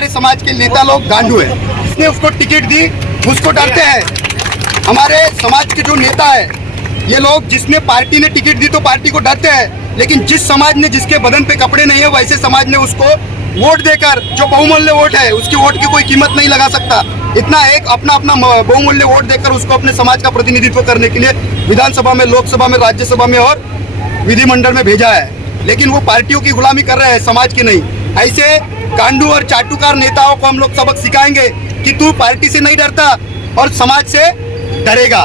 हमारे समाज के नेता लोग गांडू है, इसने उसको टिकट दी, उसको डरते हैं। हमारे समाज के जो नेता है ये लोग, जिसने पार्टी ने टिकट दी तो पार्टी को डरते हैं, लेकिन जिस समाज ने, जिसके बदन पे कपड़े नहीं है, वैसे समाज ने उसको वोट देकर, जो बहुमूल्य वोट है, उसकी वोट की कोई कीमत नहीं लगा सकता, इतना एक अपना बहुमूल्य वोट देकर उसको अपने समाज का प्रतिनिधित्व करने के लिए विधानसभा में, लोकसभा में, राज्यसभा में और विधिमंडल में भेजा है। लेकिन वो पार्टियों की गुलामी कर रहे हैं, समाज की नहीं। ऐसे गांडू और चाटुकार नेताओं को हम लोग सबक सिखाएंगे कि तू पार्टी से नहीं डरता और समाज से डरेगा।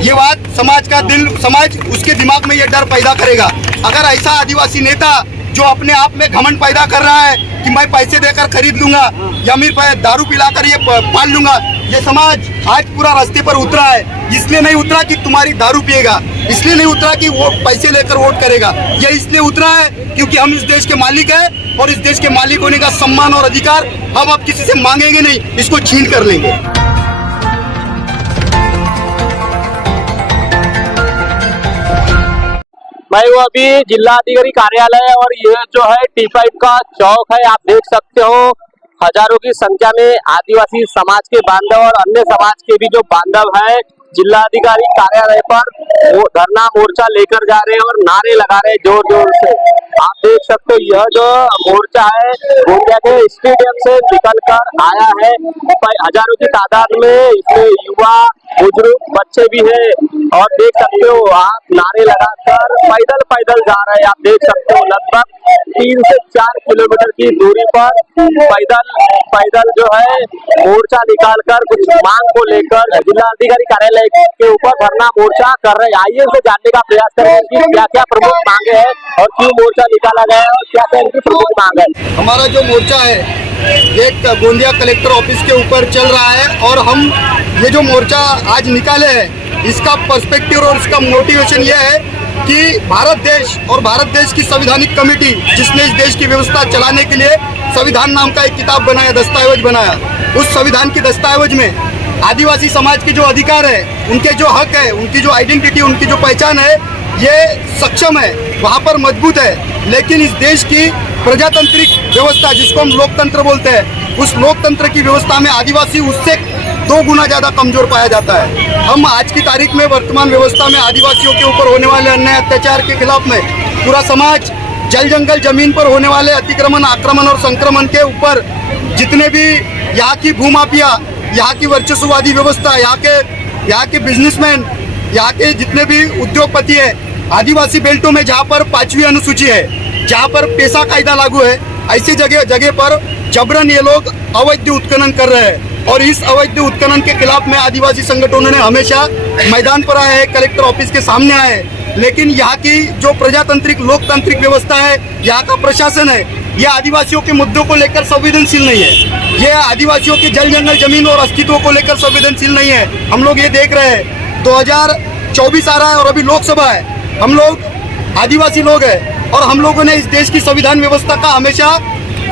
ये बात समाज का दिल, समाज उसके दिमाग में ये डर पैदा करेगा। अगर ऐसा आदिवासी नेता जो अपने आप में घमंड पैदा कर रहा है कि मैं पैसे देकर खरीद लूंगा या मेरे दारू पिलाकर ये पाल लूंगा, ये समाज आज पूरा रास्ते पर उतरा है। इसलिए नहीं उतरा कि तुम्हारी दारू पिएगा, इसलिए नहीं उतरा कि वो पैसे लेकर वोट करेगा, ये इसलिए उतरा है क्योंकि हम इस देश के मालिक हैं और इस देश के मालिक होने का सम्मान और अधिकार हम अब किसी से मांगेंगे नहीं, इसको छीन कर लेंगे। मैं वो अभी जिलाधिकारी कार्यालय और ये जो है T5 का चौक है, आप देख सकते हो हजारों की संख्या में आदिवासी समाज के बांधव और अन्य समाज के भी जो बांधव है जिलाधिकारी कार्यालय पर वो धरना मोर्चा लेकर जा रहे हैं और नारे लगा रहे हैं जोर जोर से। आप देख सकते हो यह जो मोर्चा है गोंदिया के स्टेडियम से निकलकर आया है, हजारों की तादाद में, इसमें युवा, बुजुर्ग, बच्चे भी है और देख सकते हो आप नारे लगाकर पैदल पैदल जा रहे हैं। आप देख सकते हो लगभग 3 से 4 किलोमीटर की दूरी पर पैदल जो है मोर्चा निकालकर कुछ मांग को लेकर जिलाधिकारी कार्यालय के ऊपर धरना मोर्चा कर रहे हैं। आइए इनसे जानने का प्रयास करें कि क्या क्या प्रमुख मांगे हैं और क्यों मोर्चा निकाला गया है और क्या क्या इनकी प्रमुख मांग है। हमारा जो मोर्चा है एक गोंदिया कलेक्टर ऑफिस के ऊपर चल रहा है और हम ये जो मोर्चा आज निकाले हैं इसका पर्सपेक्टिव और इसका मोटिवेशन ये है कि भारत देश और भारत देश की संवैधानिक कमेटी, जिसने इस देश की व्यवस्था चलाने के लिए संविधान नाम का एक किताब बनाया, दस्तावेज बनाया, उस संविधान के दस्तावेज में आदिवासी समाज के जो अधिकार है, उनके जो हक है, उनकी जो आइडेंटिटी, उनकी जो पहचान है, ये सक्षम है, वहाँ पर मजबूत है। लेकिन इस देश की प्रजातांत्रिक व्यवस्था, जिसको हम लोकतंत्र बोलते हैं, उस लोकतंत्र की व्यवस्था में आदिवासी उससे 2 गुना ज़्यादा कमजोर पाया जाता है। हम आज की तारीख में वर्तमान व्यवस्था में आदिवासियों के ऊपर होने वाले अन्याय अत्याचार के खिलाफ में पूरा समाज जल जंगल जमीन पर होने वाले अतिक्रमण, आक्रमण और संक्रमण के ऊपर जितने भी यहाँ की भूमाफिया, यहाँ की वर्चस्ववादी व्यवस्था, यहाँ के बिजनेसमैन, यहाँ के जितने भी उद्योगपति है, आदिवासी बेल्टों में जहाँ पर 5वीं अनुसूची है, जहाँ पर पेशा कायदा लागू है, ऐसी जगह पर जबरन ये लोग अवैध उत्खनन कर रहे हैं। और इस अवैध उत्खनन के खिलाफ में आदिवासी संगठनों ने हमेशा मैदान पर आए हैं, कलेक्टर ऑफिस के सामने आए हैं। लेकिन यहाँ की जो प्रजातांत्रिक लोकतांत्रिक व्यवस्था है, यहाँ का प्रशासन है, ये आदिवासियों के मुद्दों को लेकर संवेदनशील नहीं है। ये आदिवासियों की जल जंगल जमीन और अस्तित्व को लेकर संवेदनशील नहीं है। हम लोग ये देख रहे हैं 2024 आ रहा है और अभी लोकसभा है, हम लोग आदिवासी लोग हैं और हम लोगों ने इस देश की संविधान व्यवस्था का हमेशा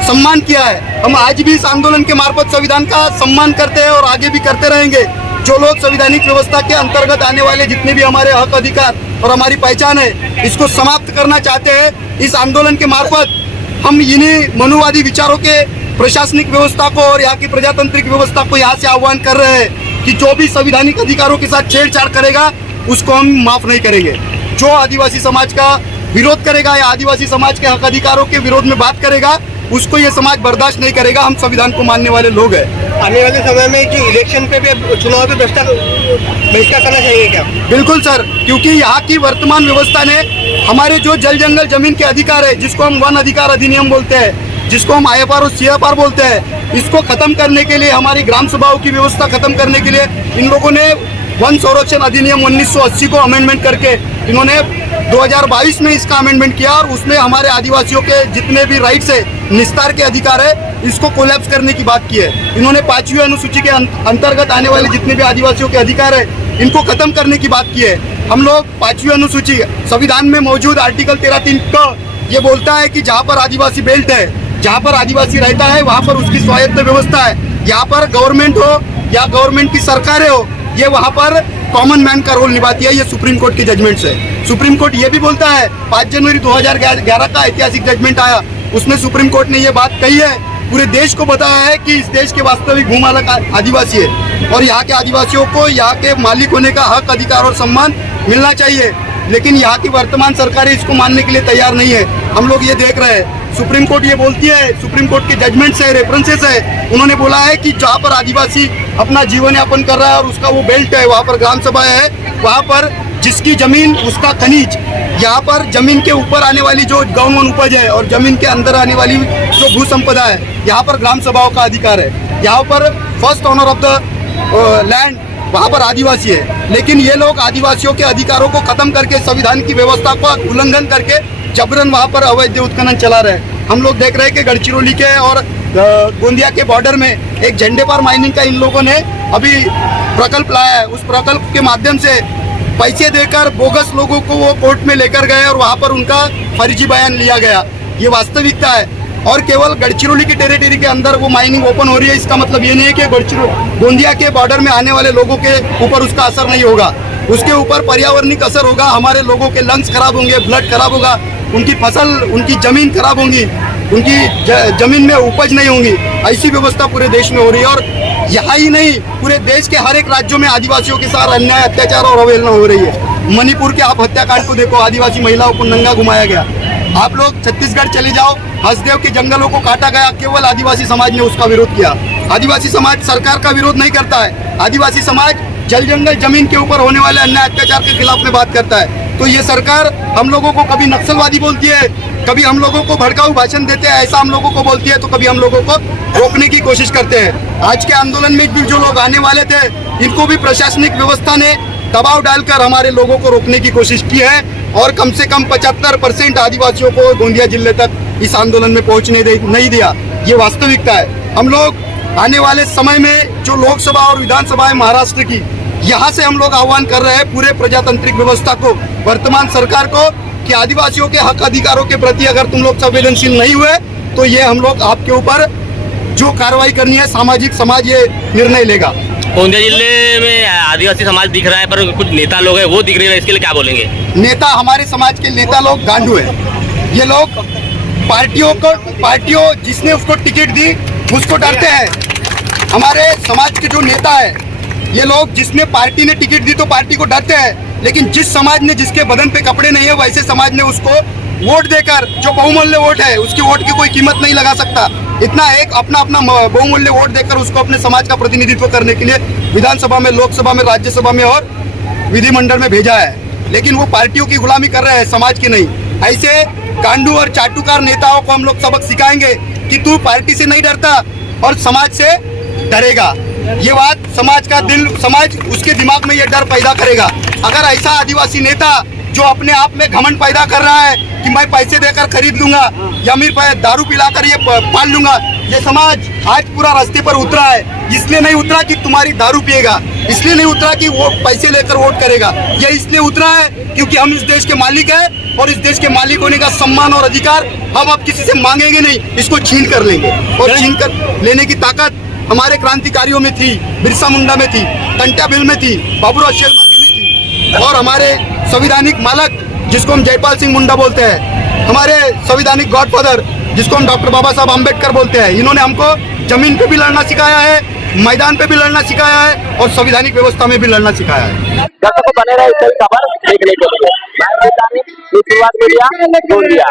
सम्मान किया है। हम आज भी इस आंदोलन के मार्फत संविधान का सम्मान करते हैं और आगे भी करते रहेंगे। जो लोग संवैधानिक व्यवस्था के अंतर्गत आने वाले जितने भी हमारे हक अधिकार और हमारी पहचान है, इसको समाप्त करना चाहते हैं, इस आंदोलन के मार्फत हम इन्हीं मनुवादी विचारों के प्रशासनिक व्यवस्था को और यहाँ की प्रजातांत्रिक व्यवस्था को यहाँ से आह्वान कर रहे हैं कि जो भी संवैधानिक अधिकारों के साथ छेड़छाड़ करेगा उसको हम माफ नहीं करेंगे। जो आदिवासी समाज का विरोध करेगा या आदिवासी समाज के हक अधिकारों के विरोध में बात करेगा, उसको ये समाज बर्दाश्त नहीं करेगा। हम संविधान को मानने वाले लोग हैं। आने वाले समय में जो इलेक्शन पे भी, चुनाव पे बहिष्कार करना चाहिए क्या? बिल्कुल सर, क्योंकि यहाँ की वर्तमान व्यवस्था ने हमारे जो जल जंगल जमीन के अधिकार है, जिसको हम वन अधिकार अधिनियम बोलते हैं, जिसको हम IFR और CFR बोलते हैं, इसको खत्म करने के लिए, हमारी ग्राम सभाओं की व्यवस्था खत्म करने के लिए इन लोगों ने वन संरक्षण अधिनियम 1980 को अमेंडमेंट करके इन्होंने 2022 में इसका अमेंडमेंट किया और उसमें हमारे आदिवासियों के जितने भी राइट्स है, निस्तार के अधिकार है, इसको कोलैप्स करने की बात की है। इन्होंने 5वीं अनुसूची के अंतर्गत आने वाले जितने भी आदिवासियों के अधिकार है, इनको खत्म करने की बात की है। हम लोग 5वीं अनुसूची संविधान में मौजूद आर्टिकल 13(3) का ये बोलता है कि जहाँ पर आदिवासी बेल्ट है, जहाँ पर आदिवासी रहता है, वहाँ पर उसकी स्वायत्त व्यवस्था है। यहाँ पर गवर्नमेंट हो या गवर्नमेंट की सरकारें हो, ये वहाँ पर कॉमन मैन का रोल निभाती है। ये सुप्रीम कोर्ट के जजमेंट से सुप्रीम कोर्ट ये भी बोलता है, 5 जनवरी 2011 का ऐतिहासिक जजमेंट आया, उसमें सुप्रीम कोर्ट ने ये बात कही है पूरे देश को बताया है कि इस देश के वास्तविक भूमालक आदिवासी है और यहाँ के आदिवासियों को यहाँ के मालिक होने का हक, अधिकार और सम्मान मिलना चाहिए। लेकिन यहाँ की वर्तमान सरकारें इसको मानने के लिए तैयार नहीं है। हम लोग ये देख रहे हैं, सुप्रीम कोर्ट ये बोलती है, सुप्रीम कोर्ट के जजमेंट्स है, रेफरेंसेस है, उन्होंने बोला है कि जहाँ पर आदिवासी अपना जीवन यापन कर रहा है और उसका वो बेल्ट है, वहाँ पर ग्राम सभा है, वहाँ पर जिसकी जमीन उसका खनिज, यहाँ पर जमीन के ऊपर आने वाली जो गौवन उपज है और जमीन के अंदर आने वाली जो भू संपदा है, यहाँ पर ग्राम सभाओं का अधिकार है। यहाँ पर first owner of the land वहाँ पर आदिवासी है। लेकिन ये लोग आदिवासियों के अधिकारों को खत्म करके संविधान की व्यवस्था का उल्लंघन करके जबरन वहाँ पर अवैध उत्खनन चला रहे हैं। हम लोग देख रहे हैं कि गढ़चिरौली के और गोंदिया के बॉर्डर में एक झंडे पर माइनिंग का इन लोगों ने अभी प्रकल्प लाया है। उस प्रकल्प के माध्यम से पैसे देकर बोगस लोगों को वो कोर्ट में लेकर गए और वहाँ पर उनका फर्जी बयान लिया गया। ये वास्तविकता है और केवल गढ़चिरौली की टेरिटरी के अंदर वो माइनिंग ओपन हो रही है। इसका मतलब ये नहीं है कि गोंदिया के बॉर्डर में आने वाले लोगों के ऊपर उसका असर नहीं होगा। उसके ऊपर पर्यावरणिक असर होगा, हमारे लोगों के लंग्स खराब होंगे, ब्लड खराब होगा, उनकी फसल, उनकी जमीन खराब होंगी, उनकी जमीन में उपज नहीं होंगी। ऐसी व्यवस्था पूरे देश में हो रही है और यहाँ ही नहीं, पूरे देश के हर एक राज्यों में आदिवासियों के साथ अन्याय, अत्याचार और अवहेलना हो रही है। मणिपुर के आप हत्याकांड को देखो, आदिवासी महिलाओं को नंगा घुमाया गया। आप लोग छत्तीसगढ़ चले जाओ, हसदेव के जंगलों को काटा गया, केवल आदिवासी समाज ने उसका विरोध किया। आदिवासी समाज सरकार का विरोध नहीं करता है। आदिवासी समाज जल जंगल जमीन के ऊपर होने वाले अन्याय अत्याचार के खिलाफ में बात करता है। तो ये सरकार हम लोगों को कभी नक्सलवादी बोलती है, कभी हम लोगों को भड़काऊ भाषण देते हैं, ऐसा हम लोगों को बोलती है, तो कभी हम लोगों को रोकने की कोशिश करते हैं। आज के आंदोलन में भी जो लोग आने वाले थे, इनको भी प्रशासनिक व्यवस्था ने दबाव डालकर हमारे लोगों को रोकने की कोशिश की है और कम से कम 75% आदिवासियों को गोंदिया जिले तक इस आंदोलन में पहुंचने नहीं दिया। ये वास्तविकता है। हम लोग आने वाले समय में जो लोकसभा और विधानसभा है महाराष्ट्र की, यहाँ से हम लोग आह्वान कर रहे हैं पूरे प्रजातांत्रिक व्यवस्था को, वर्तमान सरकार को, कि आदिवासियों के हक अधिकारों के प्रति अगर तुम लोग संवेदनशील नहीं हुए तो ये हम लोग आपके ऊपर जो कार्रवाई करनी है, सामाजिक समाज ये निर्णय लेगा। गोंदिया जिले में आदिवासी समाज दिख रहा है पर कुछ नेता लोग हैं वो दिख रहे हैं, इसके लिए क्या बोलेंगे? नेता, हमारे समाज के नेता लोग गांडू है। ये लोग पार्टियों जिसने उसको टिकट दी उसको डरते हैं। हमारे समाज के जो नेता है, ये लोग जिसने पार्टी ने टिकट दी तो पार्टी को डरते हैं, लेकिन जिस समाज ने, जिसके बदन पे कपड़े नहीं है, वैसे समाज ने उसको वोट देकर, जो बहुमूल्य वोट है, उसकी वोट की कोई कीमत नहीं लगा सकता, इतना एक अपना बहुमूल्य वोट देकर उसको अपने समाज का प्रतिनिधित्व करने के लिए विधानसभा में, लोकसभा में, राज्यसभा में और विधिमंडल में भेजा है। लेकिन वो पार्टियों की गुलामी कर रहे हैं, समाज की नहीं। ऐसे गांडू और चाटुकार नेताओं को हम लोग सबक सिखाएंगे कि तू पार्टी से नहीं डरता और समाज से डरेगा। ये बात समाज उसके दिमाग में ये डर पैदा करेगा। अगर ऐसा आदिवासी नेता जो अपने आप में घमंड पैदा कर रहा है कि मैं पैसे देकर खरीद लूंगा या मेरे दारू पिलाकर ये पाल लूंगा, ये समाज आज पूरा रास्ते पर उतरा है। इसलिए नहीं उतरा कि तुम्हारी दारू पिएगा, इसलिए नहीं उतरा कि वो पैसे लेकर वोट करेगा, ये इसलिए उतरा है क्योंकि हम इस देश के मालिक हैं और इस देश के मालिक होने का सम्मान और अधिकार हम अब किसी से मांगेंगे नहीं, इसको छीन कर लेंगे। और छीन कर लेने की ताकत हमारे क्रांतिकारियों में थी, बिरसा मुंडा में थी, टंट्या भिल में थी, बाबूराव शर्मा के में थी, और हमारे संविधानिक मालक जिसको हम जयपाल सिंह मुंडा बोलते हैं, हमारे संविधानिक गॉडफादर जिसको हम डॉक्टर बाबा साहब अम्बेडकर बोलते हैं, इन्होंने हमको जमीन पे भी लड़ना सिखाया है, मैदान पे भी लड़ना सिखाया है और संविधानिक व्यवस्था में भी लड़ना सिखाया है। दर्शकों बने रहे इसकी खबर देखने के लिए। मैं मीडिया गोंदिया।